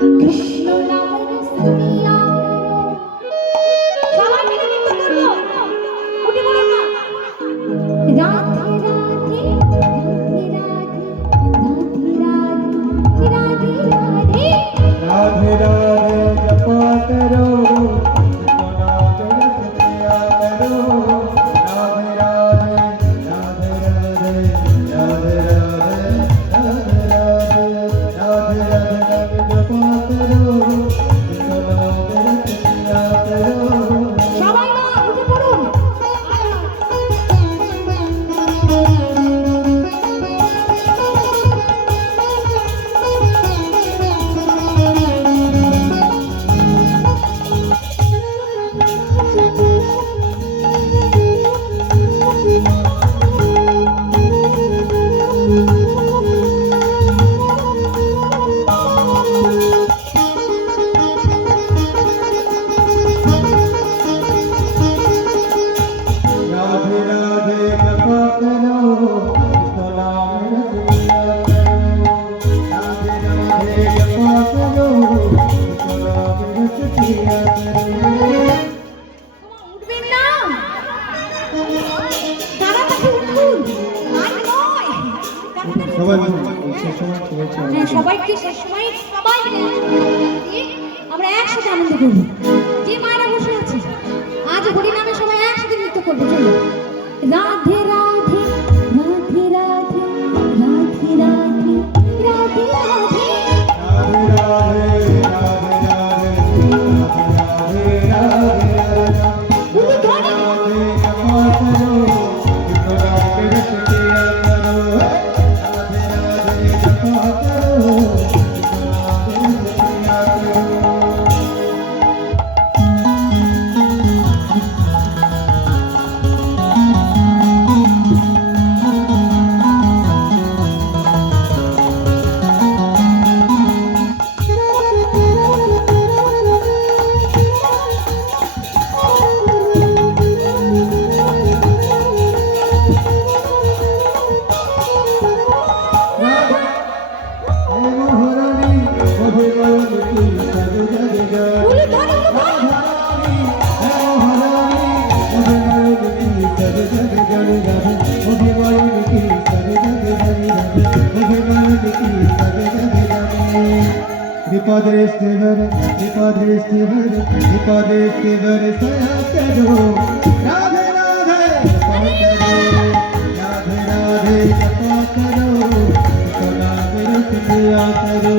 কৃষ্ণ নামের সুরিয়া সবাই মিলে নৃত্য করবো উঠে পড়ুন না রাধে রাধে রাধে রাধে রাধে রাধে जपा करो सतिया करो राधे राधे राधे राधे राधे राधे राधे राधे जपा करो सतिया करो সবাই না উঠে পড়ুন राधे राधे जपा करो कृष्ण नाम रसिया करो राधे राधे जपा करो कृष्ण नाम रसिया करो উঠবেন না তাড়াতাড়ি উঠুন আর নয় তাড়াতাড়ি সবাই শেষ সময় চলছে হ্যাঁ সবাইকে শেষ সময় সবাই মিলে আমরা একসাথে আনন্দ করব যে মায়েরা বসে আছে আজ হরিনামে সবাই একসাথে নৃত্য করবো চলো রাধে রাধে রাধে রাধে রাধে রাধে রাধে রাধে राधे राधे राधे राधे राधे বলি ধরে राधे जपा करो कृष्ण नाम रसिया करो राधे राधे जपा करो कृष्ण नाम रसिया करो বলি ধরে विपदे स्थिवर सया करो राधे राधे राधे राधे जपा करो सदा रसिया करो